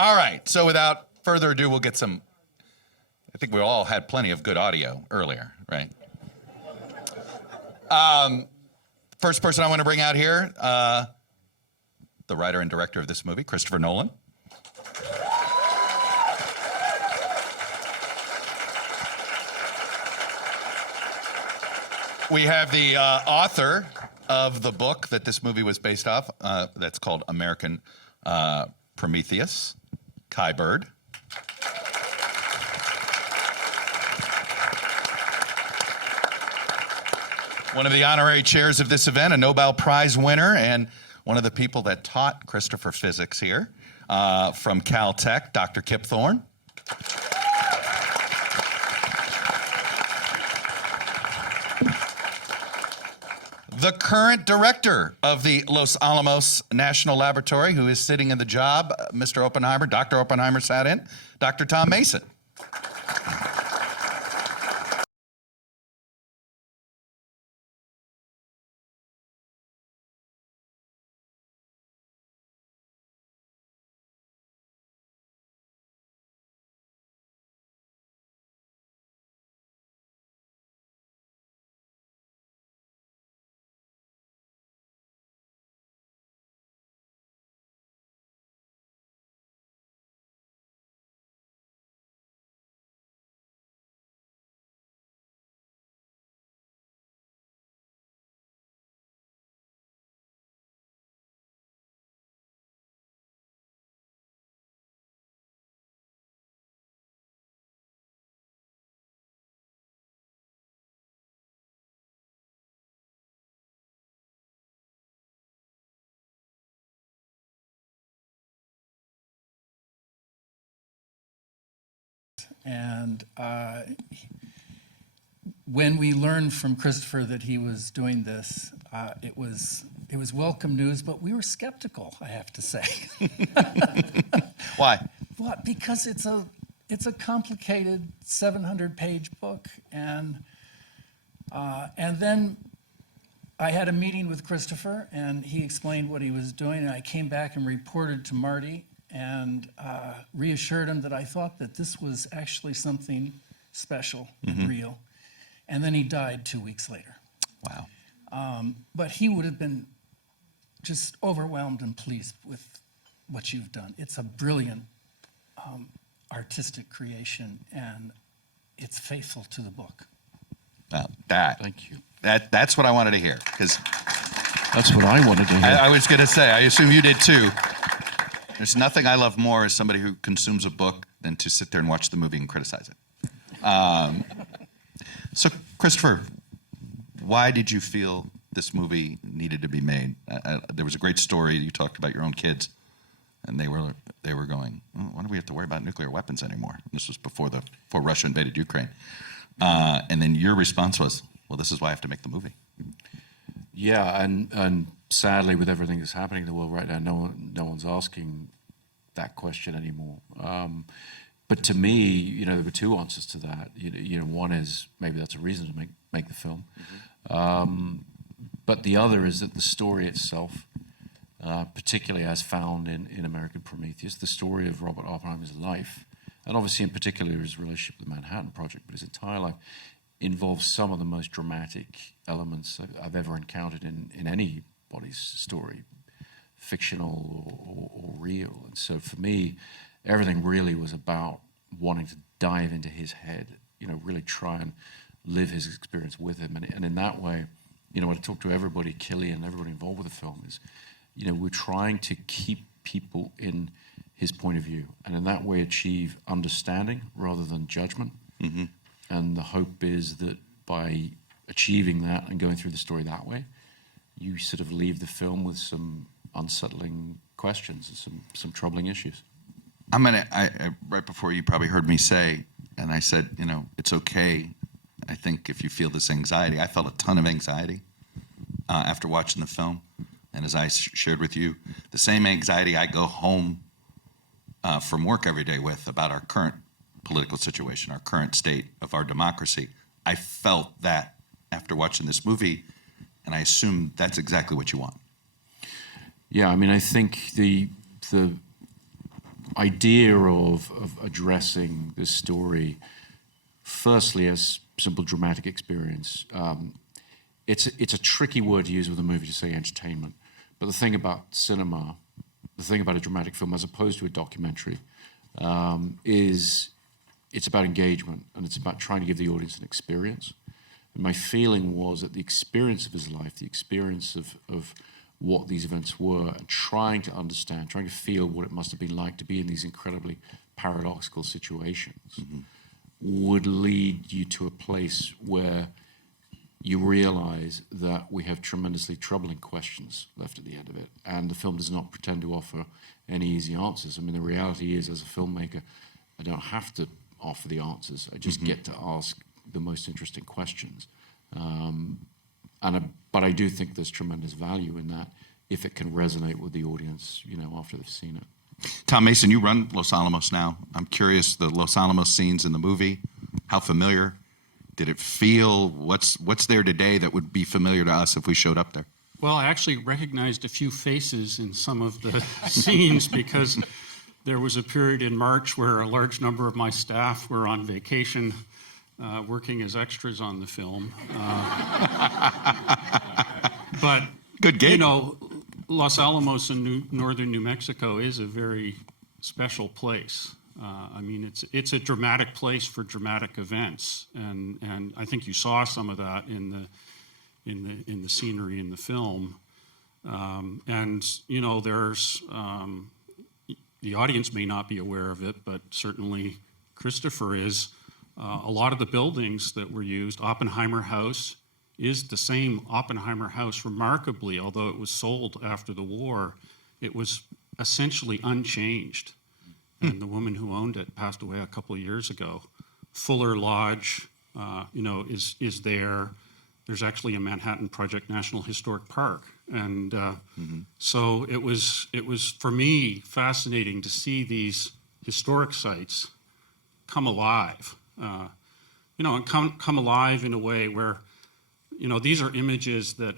All right, so without further ado, we'll get some, I think we all had plenty of good audio earlier, right? First person I want to bring out here, the writer and director of this movie, Christopher Nolan. We have the author of the book that this movie was based off, that's called American Prometheus, Kai Bird. One of the honorary chairs of this event, a Nobel Prize winner, and one of the people that taught Christopher physics here from Caltech, Dr. Kip Thorne. The current director of the Los Alamos National Laboratory, who is sitting in the job, Mr. Oppenheimer, Dr. Oppenheimer sat in, Dr. Tom Mason. And when we learned from Christopher that he was doing this, it was welcome news, but we were skeptical, I have to say. Why? Well, because it's a complicated 700-page book, and then I had a meeting with Christopher, and he explained what he was doing, and I came back and reported to Marty and reassured him that I thought that this was actually something special and real. And then he died 2 weeks later. Wow. But he would have been just overwhelmed and pleased with what you've done. It's a brilliant artistic creation, and it's faithful to the book. Well, Thank you. that's what I wanted to hear, because That's what I wanted to hear. I was going to say, I assume you did too. There's nothing I love more as somebody who consumes a book than to sit there and watch the movie and criticize it. So, Christopher, why did you feel this movie needed to be made? There was a great story. You talked about your own kids, and they were going, oh, why do we have to worry about nuclear weapons anymore? This was before Russia invaded Ukraine. And then your response was, well, this is why I have to make the movie. Yeah, and sadly, with everything that's happening in the world right now, no one's asking that question anymore. But to me, there were two answers to that. One is maybe that's a reason to make the film, but the other is that the story itself, particularly as found in American Prometheus, the story of Robert Oppenheimer's life, and obviously in particular his relationship with the Manhattan Project, but his entire life, involves some of the most dramatic elements I've ever encountered in anybody's story, fictional or real. And so for me, everything really was about wanting to dive into his head, really try and live his experience with him. And in that way, when I talk to everybody, Cillian, everybody involved with the film, is, we're trying to keep people in his point of view, and in that way achieve understanding rather than judgment. Mm-hmm. And the hope is that by achieving that and going through the story that way, you sort of leave the film with some unsettling questions and some troubling issues. Right before you probably heard me say, and I said, it's okay, I think, if you feel this anxiety. I felt a ton of anxiety after watching the film. And as I shared with you, the same anxiety I go home from work every day with about our current political situation, our current state of our democracy. I felt that after watching this movie, and I assume that's exactly what you want. Yeah, I mean, I think idea of addressing this story, firstly, as simple dramatic experience. It's a tricky word to use with a movie to say entertainment. But the thing about cinema, the thing about a dramatic film as opposed to a documentary, is it's about engagement, and it's about trying to give the audience an experience. And my feeling was that the experience of his life, the experience of what these events were, and trying to understand, trying to feel what it must have been like to be in these incredibly paradoxical situations, would lead you to a place where you realize that we have tremendously troubling questions left at the end of it. And the film does not pretend to offer any easy answers. I mean, the reality is, as a filmmaker, I don't have to offer the answers. I just get to ask the most interesting questions. But I do think there's tremendous value in that if it can resonate with the audience, after they've seen it. Tom Mason, you run Los Alamos now. I'm curious, the Los Alamos scenes in the movie, how familiar did it feel? What's there today that would be familiar to us if we showed up there? Well, I actually recognized a few faces in some of the scenes because there was a period in March where a large number of my staff were on vacation working as extras on the film. But, good gig. Los Alamos in northern New Mexico is a very special place. I mean, it's a dramatic place for dramatic events, and I think you saw some of that in the scenery in the film. There's the audience may not be aware of it, but certainly Christopher is. A lot of the buildings that were used, Oppenheimer House, is the same Oppenheimer House. Remarkably, although it was sold after the war, it was essentially unchanged. And the woman who owned it passed away a couple of years ago. Fuller Lodge, is there. There's actually a Manhattan Project National Historic Park, and so it was for me fascinating to see these historic sites come alive, and come alive in a way where, these are images that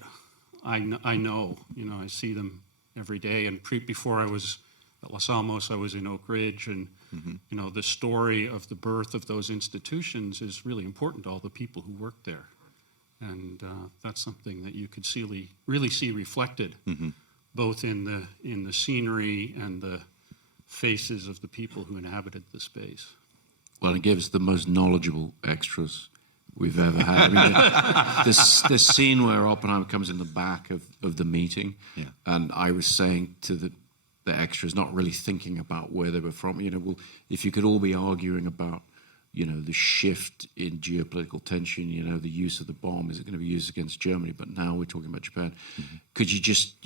I know, I see them every day. And before I was at Los Alamos, I was in Oak Ridge, and the story of the birth of those institutions is really important to all the people who work there, and that's something that you could really see reflected, both in the scenery and the faces of the people who inhabited the space. Well, it gives the most knowledgeable extras we've ever had. I mean, this scene where Oppenheimer comes in the back of the meeting, and I was saying to the extras, not really thinking about where they were from, well, if you could all be arguing about, the shift in geopolitical tension, the use of the bomb, is it going to be used against Germany? But now we're talking about Japan. Could you just,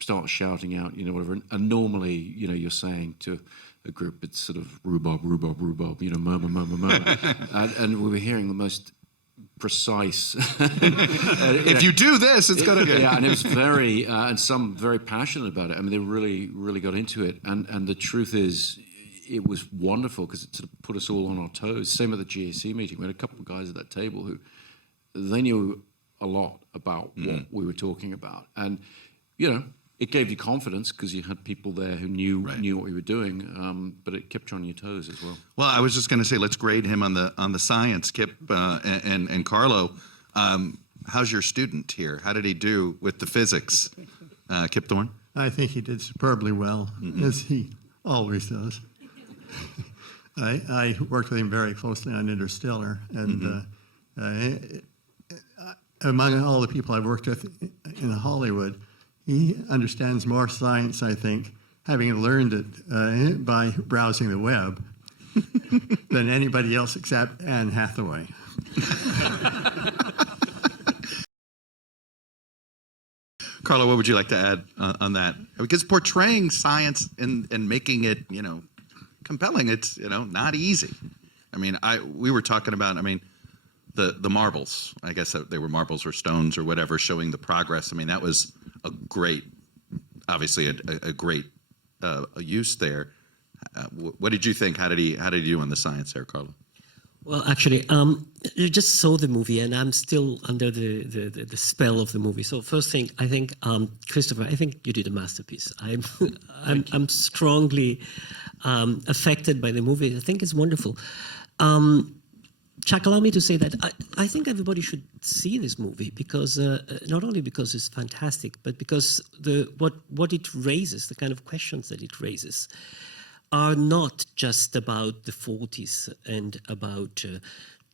start shouting out, whatever? And normally, you're saying to a group, it's sort of rhubarb, murmur, murmur, murmur. And we were hearing the most precise. If you do this, it's going to go. Yeah, and it was very, and some very passionate about it. I mean, they really, really got into it. And the truth is, it was wonderful because it sort of put us all on our toes. Same at the GAC meeting. We had a couple of guys at that table who, they knew a lot about what we were talking about. And, it gave you confidence because you had people there who knew what we were doing, but it kept you on your toes as well. Well, I was just going to say, let's grade him on the science, Kip and Carlo. How's your student here? How did he do with the physics, Kip Thorne? I think he did superbly well, as he always does. I worked with him very closely on Interstellar, and among all the people I've worked with in Hollywood, he understands more science, I think, having learned it by browsing the web, than anybody else except Anne Hathaway. Carlo, what would you like to add on that? Because portraying science and making it, compelling, it's, not easy. I mean, we were talking about, the marbles. I guess they were marbles or stones or whatever, showing the progress. I mean, that was a great, obviously a great use there. What did you think? How did he do on the science there, Carlo? Well, actually, I just saw the movie, and I'm still under the spell of the movie. So first thing, I think, Christopher, I think you did a masterpiece. I'm strongly affected by the movie, I think is wonderful. Chuck, allow me to say that I think everybody should see this movie because not only because it's fantastic, but because what it raises, the kind of questions that it raises, are not just about the 40s and about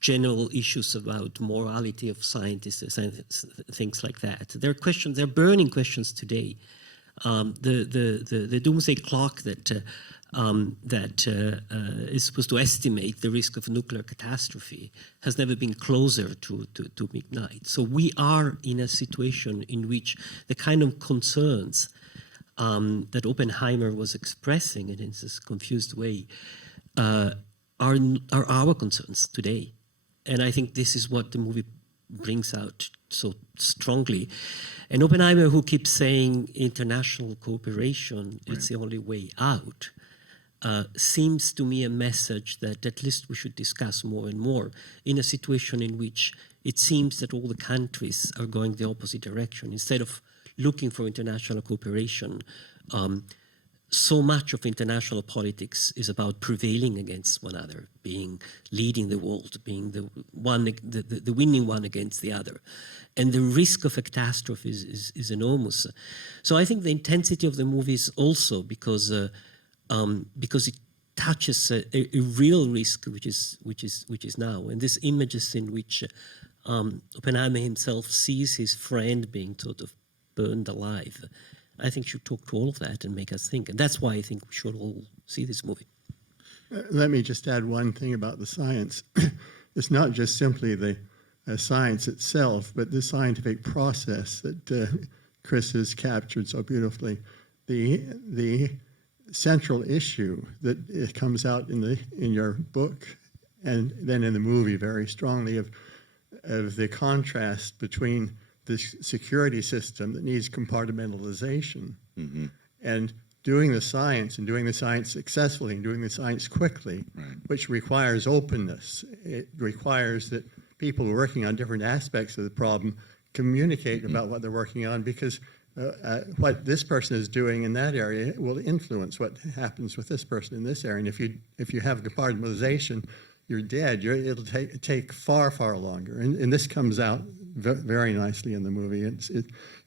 general issues about morality of scientists and things like that. They're questions, they're burning questions today. The doomsday clock that is supposed to estimate the risk of nuclear catastrophe has never been closer to midnight. So we are in a situation in which the kind of concerns that Oppenheimer was expressing in this confused way are our concerns today. And I think this is what the movie brings out so strongly. And Oppenheimer, who keeps saying international cooperation, it's the only way out, seems to me a message that at least we should discuss more and more in a situation in which it seems that all the countries are going the opposite direction. Instead of looking for international cooperation, so much of international politics is about prevailing against one another, leading the world, being the winning one against the other. And the risk of a catastrophe is enormous. So I think the intensity of the movie is also because it touches a real risk, which is now. And this images in which Oppenheimer himself sees his friend being sort of burned alive, I think should talk to all of that and make us think. And that's why I think we should all see this movie. Let me just add one thing about the science. It's not just simply the science itself, but the scientific process that Chris has captured so beautifully. The central issue that it comes out in your book and then in the movie very strongly of the contrast between the security system that needs compartmentalization and doing the science successfully and doing the science quickly, which requires openness. It requires that people working on different aspects of the problem communicate about what they're working on, because what this person is doing in that area will influence what happens with this person in this area. And if you have compartmentalization, you're dead. It'll take far, far longer. And this comes out very nicely in the movie. And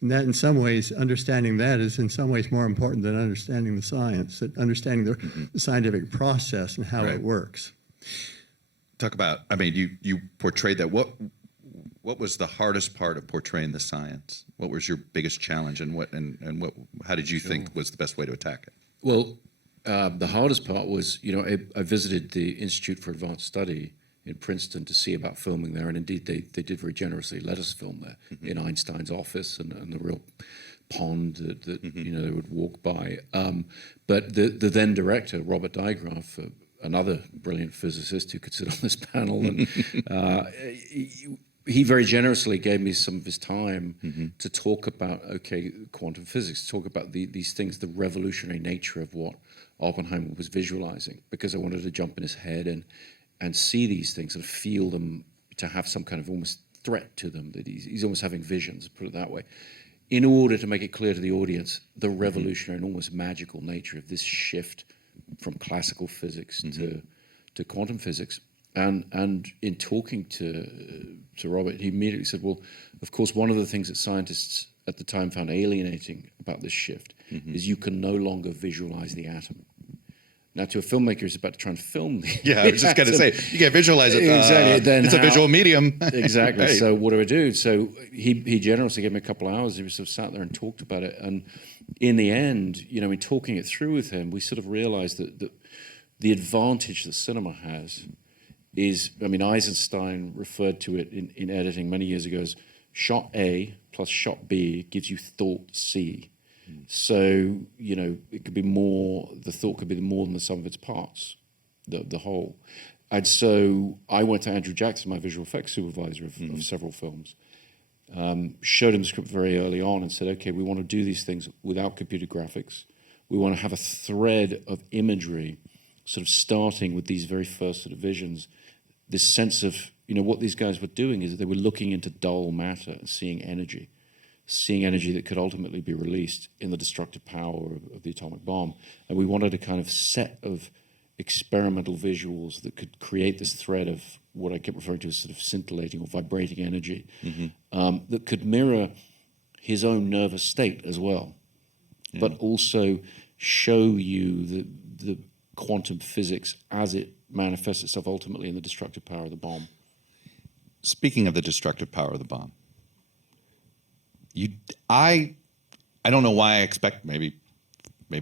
that in some ways, understanding that is in some ways more important than understanding the science, that understanding the scientific process and how it works. Talk about, I mean, you portrayed that. What was the hardest part of portraying the science? What was your biggest challenge, and how did you think was the best way to attack it? Well, the hardest part was, I visited the Institute for Advanced Study in Princeton to see about filming there, and indeed they did very generously let us film there in Einstein's office and the real pond that they would walk by. But the then director, Robert Digraph, another brilliant physicist who could sit on this panel, and he very generously gave me some of his time to talk about quantum physics, to talk about these things, the revolutionary nature of what Oppenheimer was visualizing, because I wanted to jump in his head and see these things and feel them, to have some kind of almost threat to them, that he's almost having visions, put it that way, in order to make it clear to the audience the revolutionary and almost magical nature of this shift from classical physics to quantum physics. And in talking to Robert, he immediately said, well, of course, one of the things that scientists at the time found alienating about this shift is you can no longer visualize the atom. Now, to a filmmaker who's about to try and film the I was just going to say, you can't visualize it. Exactly. Then it's a visual medium. Exactly. Right. So what do I do? So he generously gave me a couple of hours. He sort of sat there and talked about it. And in the end, in talking it through with him, we sort of realized that the advantage that cinema has is, Eisenstein referred to it in editing many years ago as shot A plus shot B gives you thought C. So, it could be more, the thought could be more than the sum of its parts, the whole. And so I went to Andrew Jackson, my visual effects supervisor of several films, showed him the script very early on and said, okay, we want to do these things without computer graphics. We want to have a thread of imagery, sort of starting with these very first sort of visions, this sense of, what these guys were doing is they were looking into dull matter and seeing energy. seeing energy that could ultimately be released in the destructive power of the atomic bomb. And we wanted a kind of set of experimental visuals that could create this thread of what I kept referring to as sort of scintillating or vibrating energy, that could mirror his own nervous state as well, but also show you the quantum physics as it manifests itself ultimately in the destructive power of the bomb. Speaking of the destructive power of the bomb, I don't know why I expect, maybe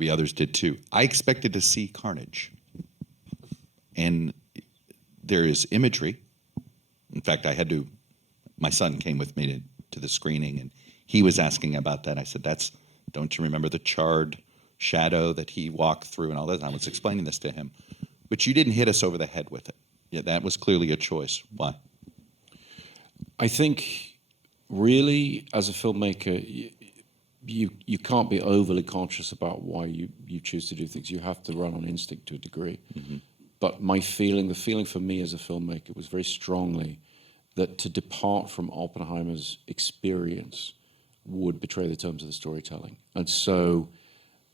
others did too. I expected to see carnage. And there is imagery. In fact, my son came with me to the screening, and he was asking about that. I said, don't you remember the charred shadow that he walked through and all that? And I was explaining this to him. But you didn't hit us over the head with it. Yeah, that was clearly a choice. Why? I think really, as a filmmaker, you can't be overly conscious about why you choose to do things. You have to run on instinct to a degree. But the feeling for me as a filmmaker was very strongly that to depart from Oppenheimer's experience would betray the terms of the storytelling. And so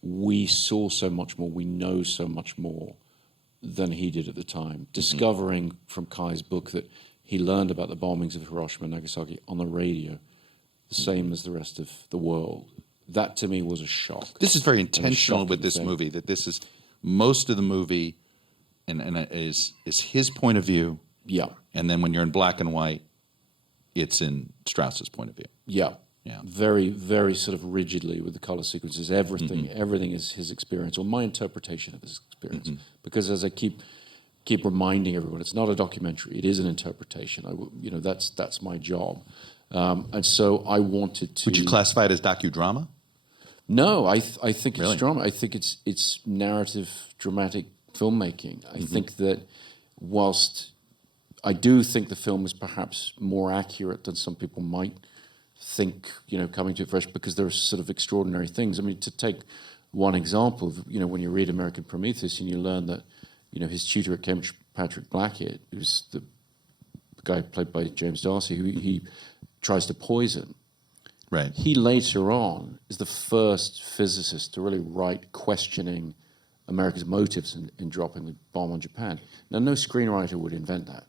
we saw so much more, we know so much more than he did at the time. Discovering from Kai's book that he learned about the bombings of Hiroshima and Nagasaki on the radio, the same as the rest of the world. That to me was a shock. This is very intentional with shocking this thing. movie, that this is most of the movie and is his point of view. Yeah. And then when you're in black and white, it's in Strauss's point of view. Yeah. Yeah. Very, very sort of rigidly with the color sequences. Everything is his experience, or my interpretation of his experience. Because as I keep reminding everyone, it's not a documentary. It is an interpretation. That's my job. And so I wanted to. Would you classify it as docudrama? No, I think Really? it's drama. I think it's narrative, dramatic filmmaking. I think that whilst I do think the film is perhaps more accurate than some people might think, coming to it fresh, because there are sort of extraordinary things. I mean, to take one example, when you read American Prometheus and you learn that, his tutor at Cambridge, Patrick Blackett, who's the guy played by James Darcy, who he tries to poison. Right. He later on is the first physicist to really write questioning America's motives in dropping the bomb on Japan. Now, no screenwriter would invent that.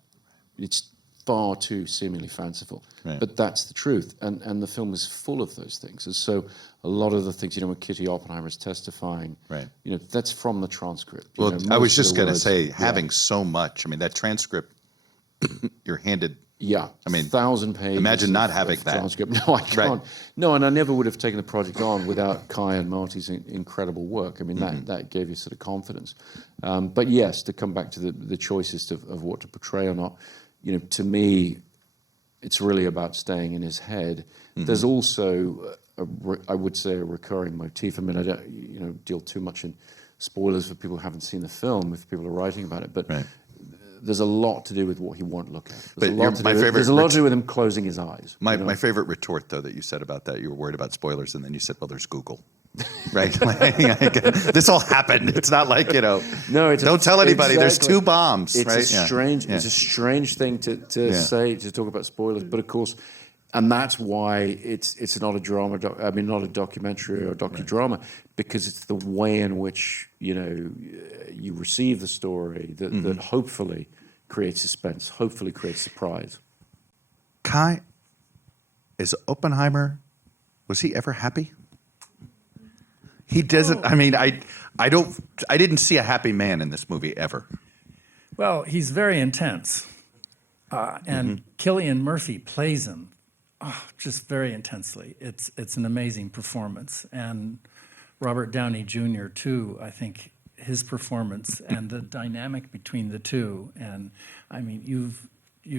It's far too seemingly fanciful. Right. But that's the truth. And the film is full of those things. And so a lot of the things, when Kitty Oppenheimer is testifying, Right. That's from the transcript. Well, most I was of just the going to words- say, yeah. having so much, that transcript, you're handed. Yeah, I mean, 1,000 pages. imagine not of having that. transcript. No, I can't. Right. No, and I never would have taken the project on without Kai and Marty's incredible work. I mean, that gave you sort of confidence. But yes, to come back to the choices of what to portray or not, to me, it's really about staying in his head. There's also, I would say, a recurring motif. I mean, I don't, deal too much in spoilers for people who haven't seen the film, if people are writing about it, but. Right. There's a lot to do with what he won't look at. There's But a lot to my do with- favorite There's a lot to do with him closing his eyes. My favorite retort, though, that you said about that, you were worried about spoilers, and then you said, well, there's Google. Right? This all happened. It's not like, No, don't tell anybody. There's exactly. two bombs. It's right? a strange. It's a strange thing to say, to talk about spoilers. But of course, and that's why it's not a drama. Not a documentary or a docudrama, because it's the way in which you receive the story that hopefully creates suspense, hopefully creates surprise. Kai, is Oppenheimer, was he ever happy? He doesn't. I didn't see a happy man in this movie ever. Well, he's very intense. And Cillian Murphy plays him just very intensely. It's an amazing performance. And Robert Downey Jr., too, I think his performance and the dynamic between the two. And I mean, you've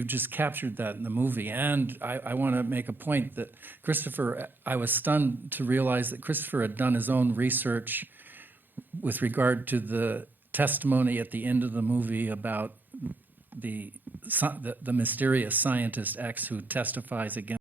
just captured that in the movie. And I want to make a point that Christopher, I was stunned to realize that Christopher had done his own research with regard to the testimony at the end of the movie about the mysterious scientist X who testifies against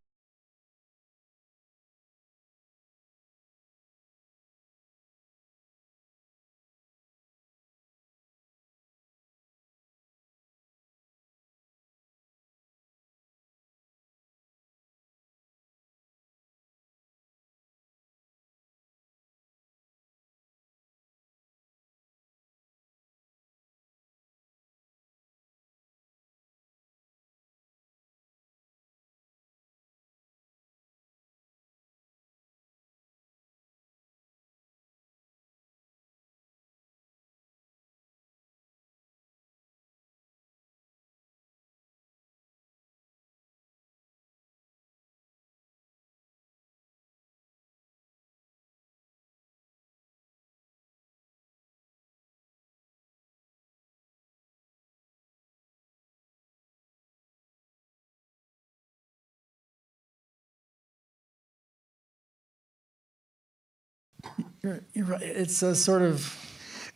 You're right. It's a sort of,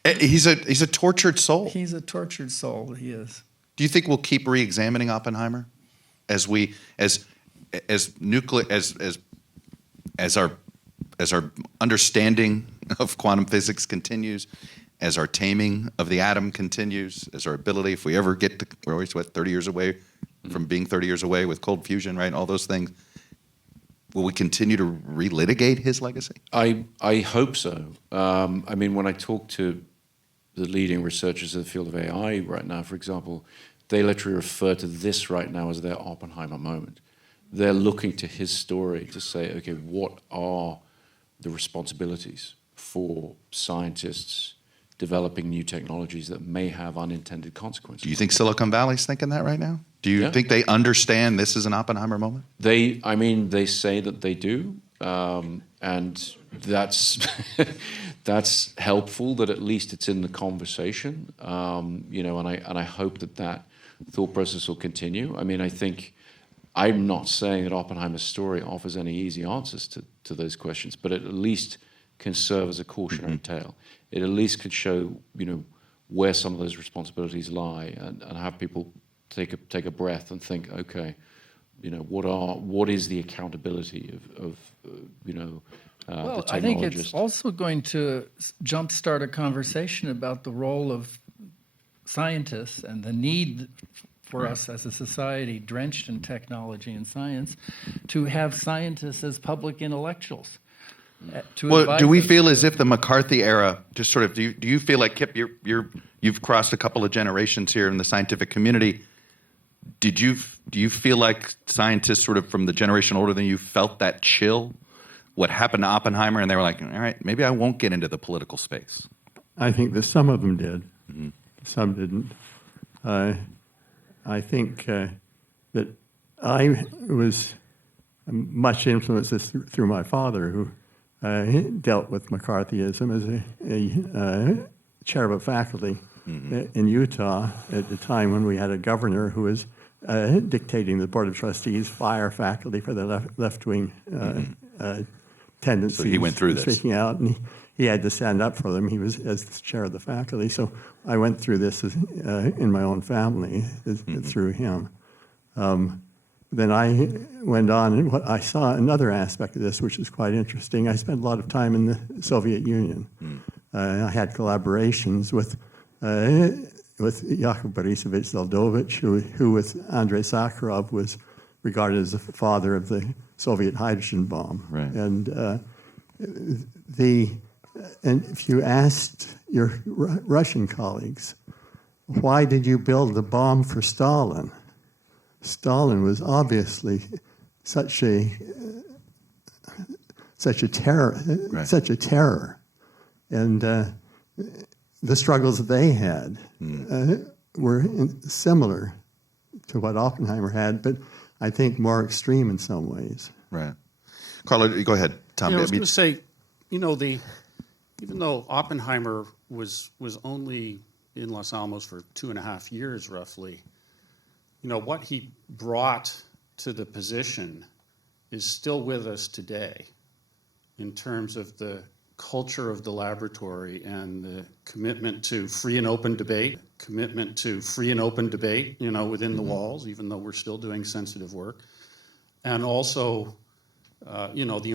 He's a tortured soul. he's a tortured soul. He is. Do you think we'll keep re-examining Oppenheimer as nuclear as our understanding of quantum physics continues, as our taming of the atom continues, as our ability, if we ever get to, we're always 30 years away from being 30 years away with cold fusion, right? All those things. Will we continue to relitigate his legacy? I hope so. I mean, when I talk to the leading researchers in the field of AI right now, for example, they literally refer to this right now as their Oppenheimer moment. They're looking to his story to say, okay, what are the responsibilities for scientists developing new technologies that may have unintended consequences? Do you think Silicon Valley's thinking that right now? Do you think they understand this is an Oppenheimer moment? I mean, they say that they do, and that's that's helpful. That at least it's in the conversation, you know. And I hope that thought process will continue. I mean, I think I'm not saying that Oppenheimer's story offers any easy answers to those questions, but it at least can serve as a cautionary tale. It at least could show, you know, where some of those responsibilities lie, and have people take a breath and think, okay, you know, what is the accountability of you know, Well, the I think technologist? it's also going to jumpstart a conversation about the role of scientists and the need for us as a society drenched in technology and science to have scientists as public intellectuals. Well, do we feel as if the McCarthy era just sort of, do you feel like, Kip, you've crossed a couple of generations here in the scientific community. Do you feel like scientists sort of from the generation older than you felt that chill? What happened to Oppenheimer, and they were like, all right, maybe I won't get into the political space. I think that some of them did, some didn't. I think that I was much influenced through my father, who dealt with McCarthyism as a chair of a faculty in Utah at the time when we had a governor who was dictating the Board of Trustees fire faculty for the left-wing tendencies. So he went through this. Speaking out, and he had to stand up for them. He was as the chair of the faculty. So I went through this in my own family through him. Then I went on, and I saw another aspect of this, which is quite interesting. I spent a lot of time in the Soviet Union. I had collaborations with Yakov Borisovich Zeldovich, who with Andrei Sakharov was regarded as the father of the Soviet hydrogen bomb. Right. And if you asked your Russian colleagues, why did you build the bomb for Stalin? Stalin was obviously such a terror, and the struggles that they had were similar to what Oppenheimer had, but I think more extreme in some ways. Right. Carlo, go ahead. Tom. Yeah, I was going to say, you know, even though Oppenheimer was only in Los Alamos for 2.5 years, roughly, you know, what he brought to the position is still with us today in terms of the culture of the laboratory and the commitment to free and open debate, you know, within the walls, even though we're still doing sensitive work. And also, you know, the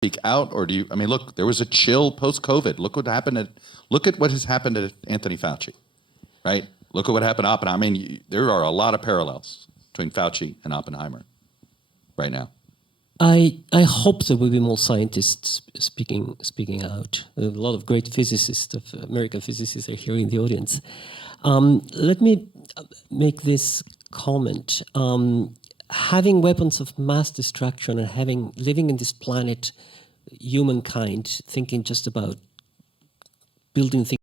speak out, or do you? I mean, look, there was a chill post-COVID. Look at what has happened to Anthony Fauci, right? Look at what happened to Oppenheimer. I mean, there are a lot of parallels between Fauci and Oppenheimer right now. I hope there will be more scientists speaking out. A lot of great physicists, American physicists, are here in the audience. Let me make this comment. Having weapons of mass destruction and living in this planet, humankind thinking just about building things.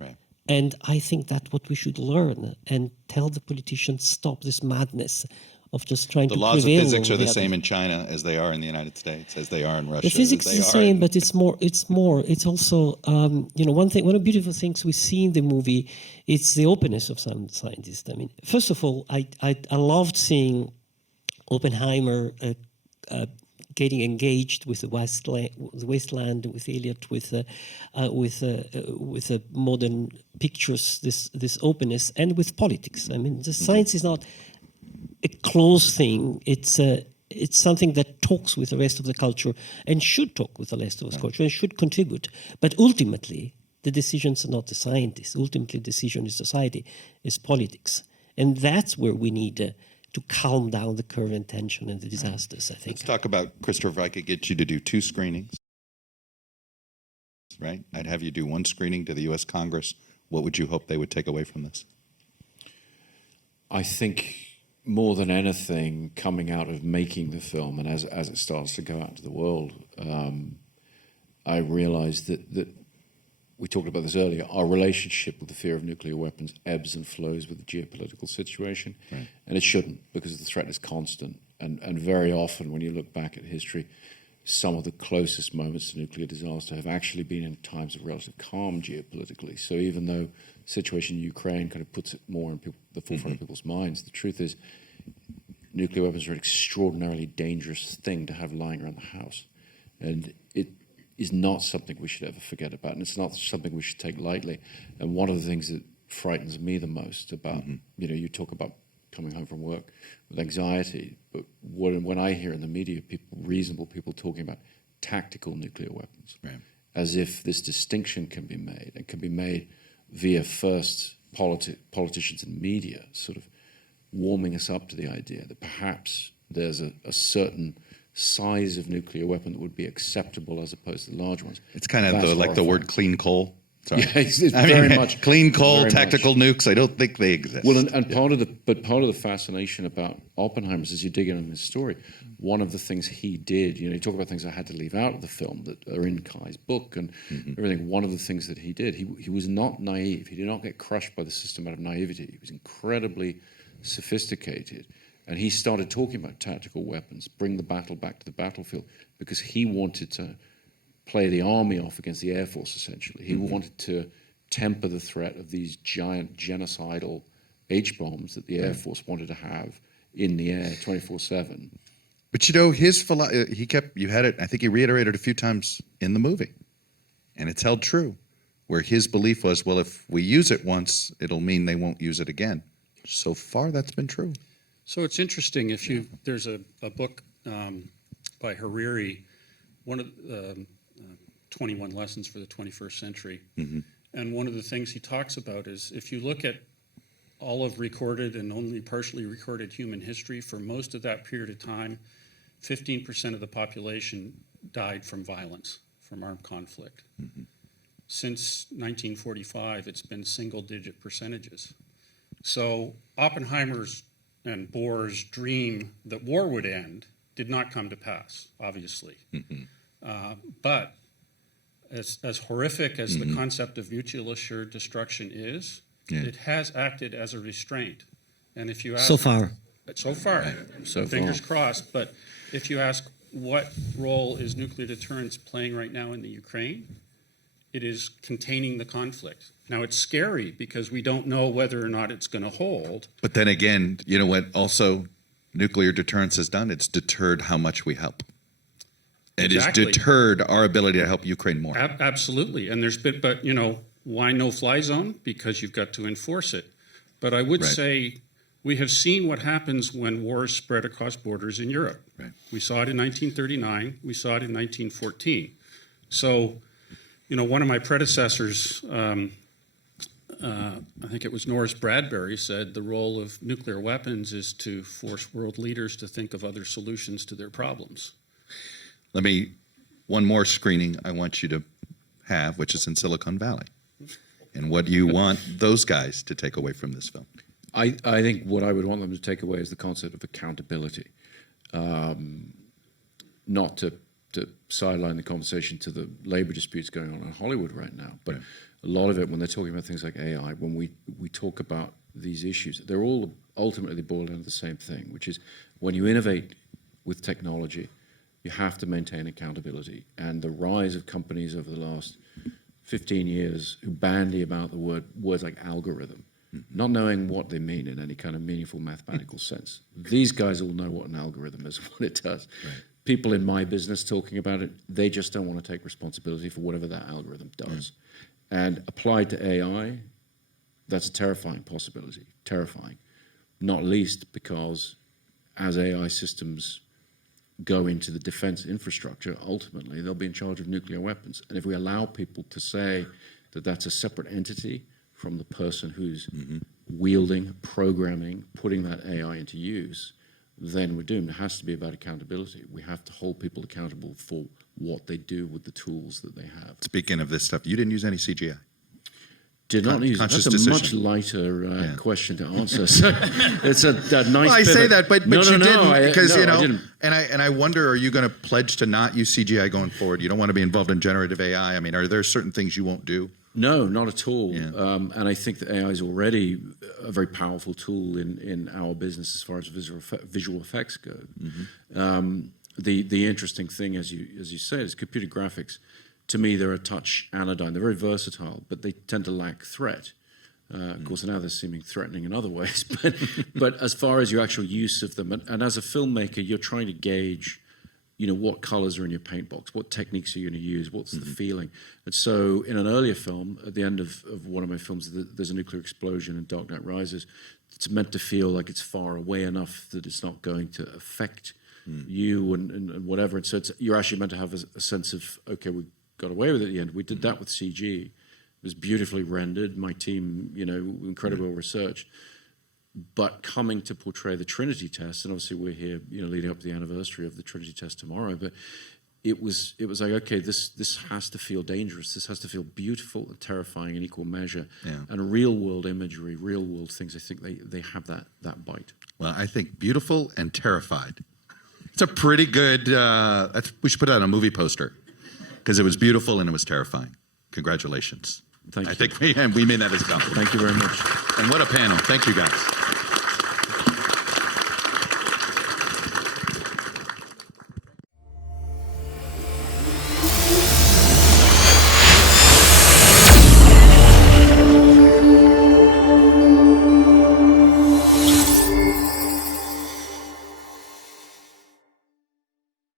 Right. And I think that's what we should learn and tell the politicians, stop this madness of just trying The to laws of prevail physics over are the the same other. in China as they are in the United States, as they are in Russia. The physics as is they the are same, in, but it's more. It's also, one of the beautiful things we see in the movie, it's the openness of some scientists. I mean, first of all, I loved seeing Oppenheimer getting engaged with the wasteland, with Eliot, with modern pictures, this openness, and with politics. I mean, the science is not a closed thing. It's something that talks with the rest of the culture and should talk with the rest of the culture and should contribute. But ultimately, the decisions are not the scientists. Ultimately, the decision is society, is politics. And that's where we need to calm down the current tension and the disasters, I think. Let's talk about, Christopher, if I could get you to do 2 screenings, right? I'd have you do 1 screening to the U.S. Congress. What would you hope they would take away from this? I think more than anything, coming out of making the film and as it starts to go out to the world, I realized that we talked about this earlier, our relationship with the fear of nuclear weapons ebbs and flows with the geopolitical situation. Right. And it shouldn't, because the threat is constant. And very often when you look back at history, some of the closest moments to nuclear disaster have actually been in times of relative calm geopolitically. So even though the situation in Ukraine kind of puts it more in the forefront of people's minds, the truth is nuclear weapons are an extraordinarily dangerous thing to have lying around the house. And it is not something we should ever forget about, and it's not something we should take lightly. And one of the things that frightens me the most about, you talk about coming home from work with anxiety, but when I hear in the media reasonable people talking about tactical nuclear weapons, right, as if this distinction can be made, and can be made via first politicians and media sort of warming us up to the idea that perhaps there's a certain size of nuclear weapon that would be acceptable as opposed to the large ones. It's kind of like the word clean coal. Sorry. Yeah, it's very much clean coal, tactical nukes. I don't think they exist. Well, and part of the fascination about Oppenheimer is, as you dig into his story, one of the things he did, you talk about things I had to leave out of the film that are in Kai's book and everything. One of the things that he did, he was not naive. He did not get crushed by the system out of naivety. He was incredibly sophisticated. And he started talking about tactical weapons, bring the battle back to the battlefield, because he wanted to play the army off against the Air Force, essentially. He wanted to temper the threat of these giant genocidal H-bombs that the Air Force wanted to have in the air 24/7. But he had it, I think he reiterated a few times in the movie, and it's held true, where his belief was, well, if we use it once, it'll mean they won't use it again. So far, that's been true. So it's interesting, there's a book by Hariri, one of 21 Lessons for the 21st Century. And one of the things he talks about is, if you look at all of recorded and only partially recorded human history, for most of that period of time, 15% of the population died from violence, from armed conflict. Since 1945, it's been single-digit percentages. So Oppenheimer's and Bohr's dream that war would end did not come to pass, obviously. But as horrific as the concept of mutual assured destruction is, it has acted as a restraint. And if you ask, So far. Fingers crossed. But if you ask what role is nuclear deterrence playing right now in the Ukraine, it is containing the conflict. Now, it's scary because we don't know whether or not it's going to hold. But then again, you know what also nuclear deterrence has done? It's deterred how much we help. It Exactly. has deterred our ability to help Ukraine more. Absolutely. And there's been, but why no fly zone? Because you've got to enforce it. But I would Right. say we have seen what happens when wars spread across borders in Europe. Right. We saw it in 1939. We saw it in 1914. So, one of my predecessors, I think it was Norris Bradbury, said the role of nuclear weapons is to force world leaders to think of other solutions to their problems. One more screening I want you to have, which is in Silicon Valley. And what do you want those guys to take away from this film? I think what I would want them to take away is the concept of accountability, not to sideline the conversation to the labor disputes going on in Hollywood right now, but a lot of it, when they're talking about things like AI, when we talk about these issues, they're all ultimately boiled down to the same thing, which is when you innovate with technology, you have to maintain accountability. And the rise of companies over the last 15 years who bandy about the words like algorithm, not knowing what they mean in any kind of meaningful mathematical sense. These guys all know what an algorithm is, what it does. Right. People in my business talking about it, they just don't want to take responsibility for whatever that algorithm does. And applied to AI, that's a terrifying possibility, terrifying. Not least because as AI systems go into the defense infrastructure, ultimately they'll be in charge of nuclear weapons. And if we allow people to say that that's a separate entity from the person who's wielding, programming, putting that AI into use, then we're doomed. It has to be about accountability. We have to hold people accountable for what they do with the tools that they have. Speaking of this stuff, you didn't use any CGI. Did not use. Conscious That's a much decision. lighter question to answer. So it's a nice. Well, I say pivot. that, but no, you didn't because I didn't. And I wonder, are you going to pledge to not use CGI going forward? You don't want to be involved in generative AI. I mean, are there certain things you won't do? No, not at all. Yeah. And I think that AI is already a very powerful tool in our business as far as visual effects go. The interesting thing, as you say, is computer graphics. To me, they're a touch anodyne. They're very versatile, but they tend to lack threat. Of course, now they're seeming threatening in other ways. But as far as your actual use of them, and as a filmmaker, you're trying to gauge, what colors are in your paint box, what techniques are you going to use, what's the feeling. And so in an earlier film, at the end of one of my films, there's a nuclear explosion in Dark Knight Rises. It's meant to feel like it's far away enough that it's not going to affect you and whatever. And so you're actually meant to have a sense of, okay, we got away with it at the end. We did that with CG. It was beautifully rendered. My team, incredibly well researched. But coming to portray the Trinity test, and obviously we're here, leading up to the anniversary of the Trinity test tomorrow. But it was like, okay, this has to feel dangerous. This has to feel beautiful and terrifying in equal measure. Yeah. And real world imagery, real world things. I think they have that bite. Well, I think beautiful and terrified. It's a pretty good. We should put it on a movie poster because it was beautiful and it was terrifying. Congratulations. Thank you. I think we mean that as a compliment. Thank you very much. And what a panel. Thank you, guys.